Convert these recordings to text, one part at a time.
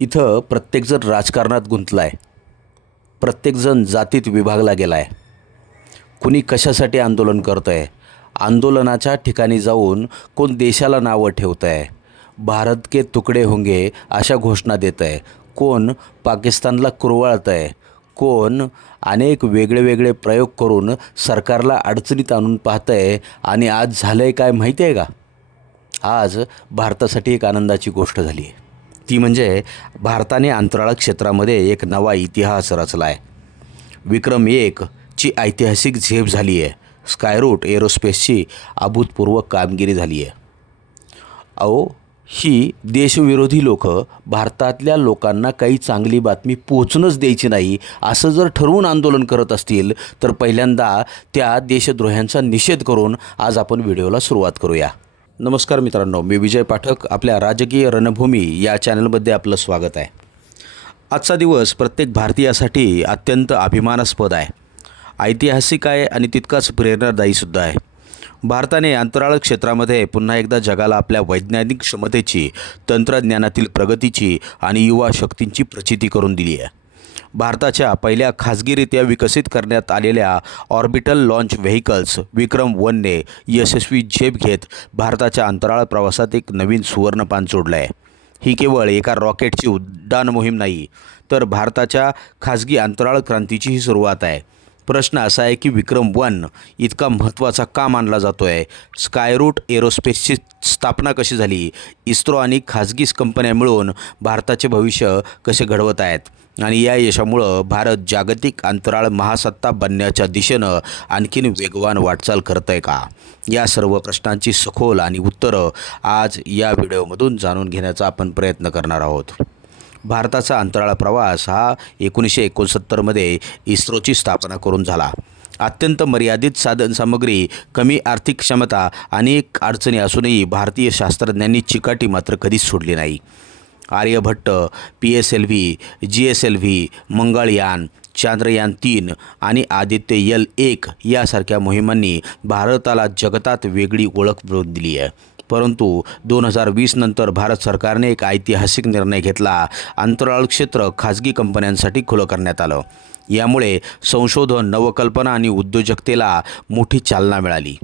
इथं प्रत्येकजण राजकारणात गुंतला आहे. प्रत्येकजण जातीत विभागला गेला आहे. कुणी कशासाठी आंदोलन करतं आहे, आंदोलनाच्या ठिकाणी जाऊन कोण देशाला नावं ठेवतं आहे, भारत के तुकडे होंगे अशा घोषणा देतं आहे, कोण पाकिस्तानला कुरवाळतं आहे, कोण अनेक वेगळे वेगळे प्रयोग करून सरकारला अडचणीत आणून पाहतं आहे. आणि आज झालं आहे काय माहिती आहे का? आज भारतासाठी एक आनंदाची गोष्ट झाली आहे. ती म्हणजे भारताने अंतराळ क्षेत्रामध्ये एक नवा इतिहास रचला आहे. विक्रम 1 ची ऐतिहासिक झेप झाली आहे. स्कायरूट एरोस्पेसची अभूतपूर्व कामगिरी झाली आहे. अहो, ही देशविरोधी लोक भारतातल्या लोकांना काही चांगली बातमी पोचणंच द्यायची नाही असं जर ठरवून आंदोलन करत असतील तर पहिल्यांदा त्या देशद्रोह्यांचा निषेध करून आज आपण व्हिडिओला सुरुवात करूया. नमस्कार मित्रांनो, मी विजय पाठक. आपल्या राजकीय रणभूमी या चॅनलमध्ये आपलं स्वागत आहे. आजचा दिवस प्रत्येक भारतीयासाठी अत्यंत अभिमानास्पद आहे, ऐतिहासिक आहे आणि तितकाच प्रेरणादायीसुद्धा आहे. भारताने अंतराळ क्षेत्रामध्ये पुन्हा एकदा जगाला आपल्या वैज्ञानिक क्षमतेची, तंत्रज्ञानातील प्रगतीची आणि युवा शक्तींची प्रचिती करून दिली आहे. भारताच्या पहिल्या खाजगीरित्या विकसित करण्यात आलेल्या ऑर्बिटल लॉन्च व्हेकल्स विक्रम 1ने यशस्वी झेप घेत भारताच्या अंतराळ प्रवासात एक नवीन सुवर्णपान जोडलं आहे. ही केवळ एका रॉकेटची उड्डाण मोहीम नाही, तर भारताच्या खाजगी अंतराळ क्रांतीचीही सुरुवात आहे. प्रश्न असा आहे की विक्रम 1 इतका महत्त्वाचा का मानला जातो आहे? स्कायरूट एरोस्पेसची स्थापना कशी झाली? इस्रो आणि खाजगी कंपन्या मिळून भारताचे भविष्य कसे घडवत आहेत? आणि या यशामुळं भारत जागतिक अंतराळ महासत्ता बनण्याच्या दिशेनं आणखीन वेगवान वाटचाल करत आहे का? या सर्व प्रश्नांची सखोल आणि उत्तरं आज या व्हिडिओमधून जाणून घेण्याचा आपण प्रयत्न करणार आहोत. भारताचा अंतराळ प्रवास हा 1969मध्ये इस्रोची स्थापना करून झाला. अत्यंत मर्यादित साधनसामग्री, कमी आर्थिक क्षमता, अनेक अडचणी असूनही भारतीय शास्त्रज्ञांनी चिकाटी मात्र कधीच सोडली नाही. आर्यभट्ट, PSLV, GSLV, मंगळयान, चांद्रयान 3 आणि आदित्य L1 यासारख्या मोहिमांनी भारताला जगतात वेगळी ओळख मिळवून दिली आहे. परंतु 2020 नंतर भारत सरकारने एक ऐतिहासिक निर्णय घेतला. अंतराळ क्षेत्र खाजगी कंपन्यांसाठी खुलं करण्यात आलं. यामुळे संशोधन, नवकल्पना आणि उद्योजकतेला मोठी चालना मिळाली.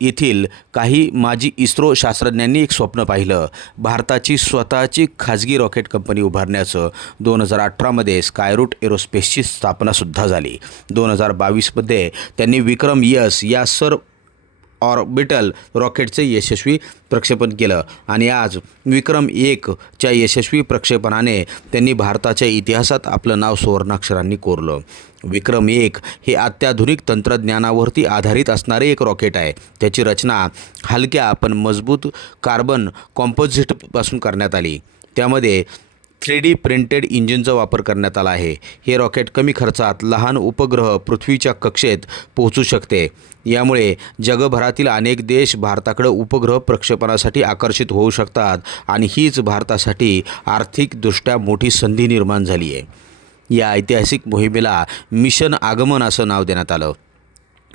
येथील काही माजी इस्रो शास्त्रज्ञांनी एक स्वप्न पाहिलं, भारताची स्वतःची खाजगी रॉकेट कंपनी उभारण्याचं. 2018मध्ये स्कायरूट एरोस्पेसची स्थापनासुद्धा झाली. 2022मध्ये त्यांनी विक्रम-S या ऑर्बिटल रॉकेटचे यशस्वी प्रक्षेपण केलं आणि आज विक्रम-1 च्या यशस्वी प्रक्षेपणाने त्यांनी भारताच्या इतिहासात आपलं नाव सुवर्णाक्षरांनी कोरलं. विक्रम-1 हे अत्याधुनिक तंत्रज्ञानावरती आधारित असणारे एक रॉकेट आहे. त्याची रचना हलक्या पण मजबूत कार्बन कॉम्पोजिटपासून करण्यात आली. त्यामध्ये 3D प्रिंटेड इंजिनचा वापर करण्यात आला आहे. हे रॉकेट कमी खर्चात लहान उपग्रह पृथ्वीच्या कक्षेत पोहोचू शकते. यामुळे जगभरातील अनेक देश भारताकडे उपग्रह प्रक्षेपणासाठी आकर्षित होऊ शकतात आणि हीच भारतासाठी आर्थिकदृष्ट्या मोठी संधी निर्माण झाली आहे. या ऐतिहासिक मोहिमेला मिशन आगमन असं नाव देण्यात आलं.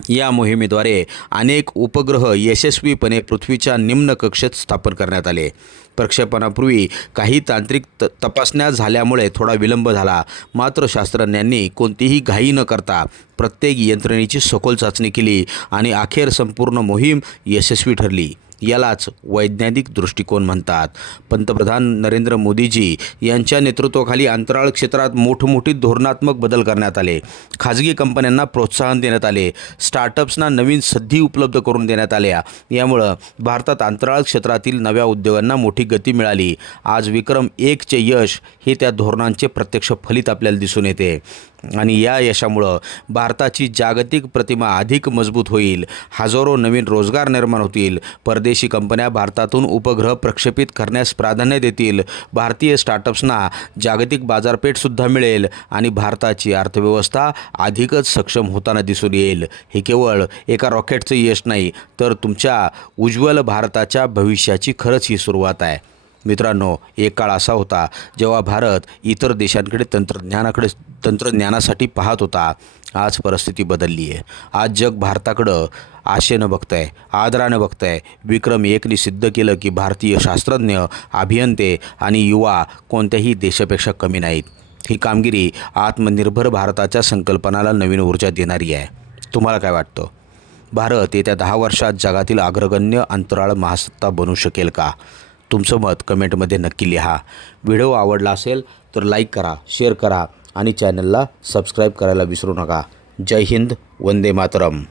या मोहिमेद्वारे अनेक उपग्रह यशस्वीपणे पृथ्वीच्या निम्न कक्षेत स्थापन करण्यात आले. प्रक्षेपणापूर्वी काही तांत्रिक तपासण्या झाल्यामुळे थोडा विलंब झाला, मात्र शास्त्रज्ञांनी कोणतीही घाई न करता प्रत्येक यंत्रणेची सखोल चाचणी केली आणि अखेर संपूर्ण मोहीम यशस्वी ठरली. यालाच वैज्ञानिक दृष्टिकोन म्हणतात. पंतप्रधान नरेंद्र मोदीजी यांच्या नेतृत्वाखाली अंतराळ क्षेत्रात मोठमोठी धोरणात्मक बदल करण्यात आले. खाजगी कंपन्यांना प्रोत्साहन देण्यात आले. स्टार्टअप्सना नवीन संधी उपलब्ध करून देण्यात आल्या. यामुळं भारतात अंतराळ क्षेत्रातील नव्या उद्योगांना मोठी गती मिळाली. आज विक्रम-1 चे यश हे त्या धोरणांचे प्रत्यक्ष फलित आपल्याला दिसून येते आणि या यशामुळं भारताची जागतिक प्रतिमा अधिक मजबूत होईल. हजारो नवीन रोजगार निर्माण होतील. परदेशी कंपन्या भारतातून उपग्रह प्रक्षेपित करण्यास प्राधान्य देतील. भारतीय स्टार्टअप्सना जागतिक बाजारपेठसुद्धा मिळेल आणि भारताची अर्थव्यवस्था अधिकच सक्षम होताना दिसून येईल. हे केवळ एका रॉकेटचं यश नाही, तर तुमच्या उज्ज्वल भारताच्या भविष्याची खरंच ही सुरुवात आहे. मित्रांनो, एक काळ असा होता जेव्हा भारत इतर देशांकडे तंत्रज्ञानासाठी पाहत होता. आज परिस्थिती बदलली आहे. आज जग भारताकडं आशेनं बघतं आहे, आदरानं बघतं आहे. विक्रम एकने सिद्ध केलं की भारतीय शास्त्रज्ञ, अभियंते आणि युवा कोणत्याही देशापेक्षा कमी नाहीत. ही कामगिरी आत्मनिर्भर भारताच्या संकल्पनाला नवीन ऊर्जा देणारी आहे. तुम्हाला काय वाटतं? भारत येत्या 10 वर्षात जगातील अग्रगण्य अंतराळ महासत्ता बनू शकेल का? तुमचं मत कमेंटमध्ये नक्की लिहा. व्हिडिओ आवडला असेल तर लाईक करा, शेअर करा आणि चॅनलला सबस्क्राईब करायला विसरू नका. जय हिंद, वंदे मातरम.